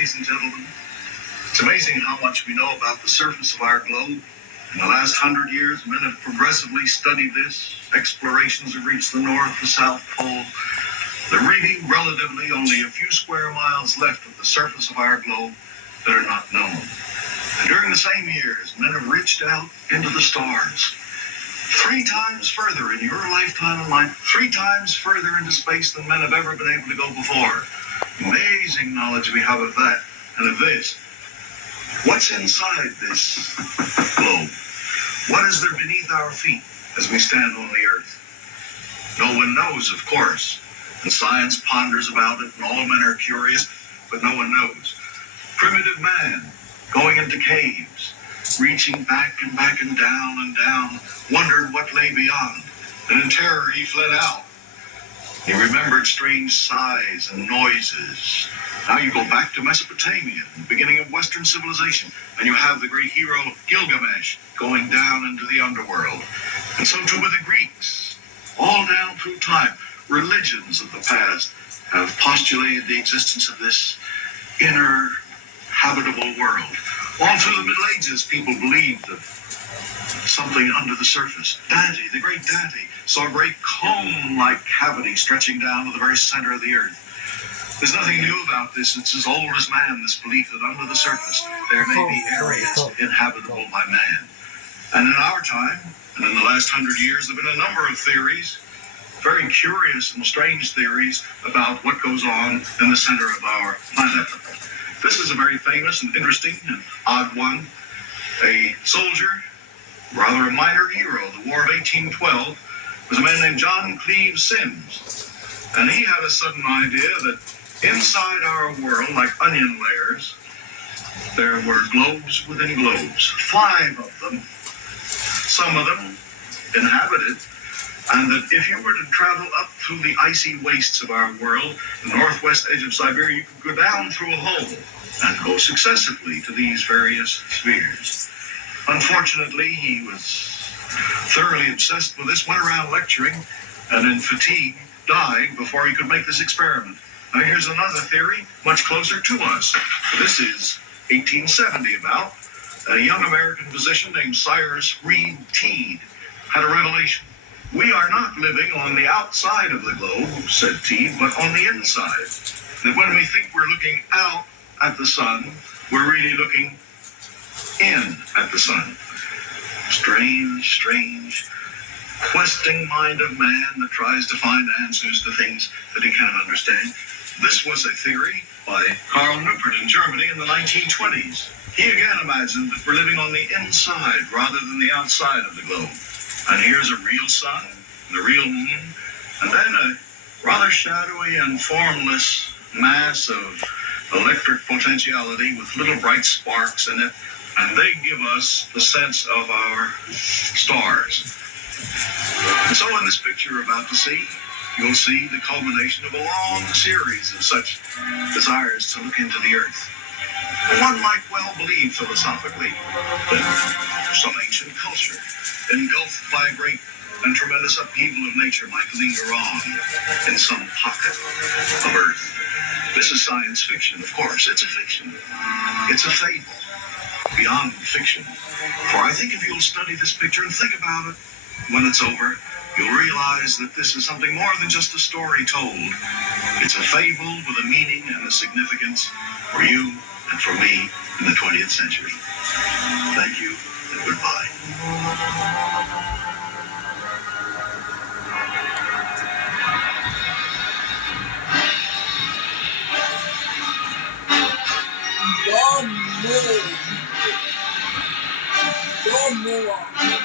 Ladies and gentlemen, it's amazing how much we know about the surface of our globe. In the last 100 years, men have progressively studied this. Explorations have reached the North, the South Pole. There are really relatively only a few square miles left of the surface of our globe that are not known. And during the same years, men have reached out into the stars. 3 times further in your lifetime and mine, 3 times further into space than men have ever been able to go before. Amazing knowledge we have of that and of this. What's inside this globe? What is there beneath our feet as we stand on the earth? No one knows, of course, and science ponders about it, and all men are curious, but no one knows. Primitive man going into caves, reaching back and down, wondered what lay beyond, and in terror he fled out. He remembered strange sighs and noises. Now you go back to Mesopotamia, the beginning of Western civilization, and you have the great hero Gilgamesh going down into the underworld. And so too with the Greeks. All down through time, religions of the past have postulated the existence of this inner habitable world. All through the Middle Ages, people believed that something under the surface. Dante, the great Dante, saw a great cone-like cavity stretching down to the very center of the earth. There's nothing new about this. It's as old as man, this belief that under the surface there may be areas inhabitable by man. And in our time, and in the last 100 years, there have been a number of theories, very curious and strange theories about what goes on in the center of our planet. This is a very famous and interesting and odd one. A soldier, rather a minor hero, the War of 1812, was a man named John Cleve Sims. And he had a sudden idea that inside our world, like onion layers, there were globes within globes, 5 of them, some of them inhabited, and that if you were to travel up through the icy wastes of our world, the northwest edge of Siberia, you could go down through a hole and go successively to these various spheres. Unfortunately, he was thoroughly obsessed with this, went around lecturing, and in fatigue, died before he could make this experiment. Now here's another theory, much closer to us. This is 1870 about. A young American physician named Cyrus Reed Teed had a revelation. We are not living on the outside of the globe, said Teed, but on the inside. That when we think we're looking out at the sun, we're really looking in at the sun. Strange, questing mind of man that tries to find answers to things that he cannot understand. This was a theory by Karl Neupert in Germany in the 1920s. He again imagined that we're living on the inside rather than the outside of the globe. And here's a real sun, and a real moon, and then a rather shadowy and formless mass of electric potentiality with little bright sparks in it, and they give us the sense of our stars. And so in this picture you're about to see, you'll see the culmination of a long series of such desires to look into the earth. One might well believe philosophically that some ancient culture, engulfed by a great and tremendous upheaval of nature, might linger on in some pocket of earth. This is science fiction, of course. It's a fiction. It's a fable. Beyond fiction. For I think if you'll study this picture and think about it when it's over, you'll realize that this is something more than just a story told. It's a fable with a meaning and a significance for you and for me in the 20th century. Thank you and goodbye. Your move.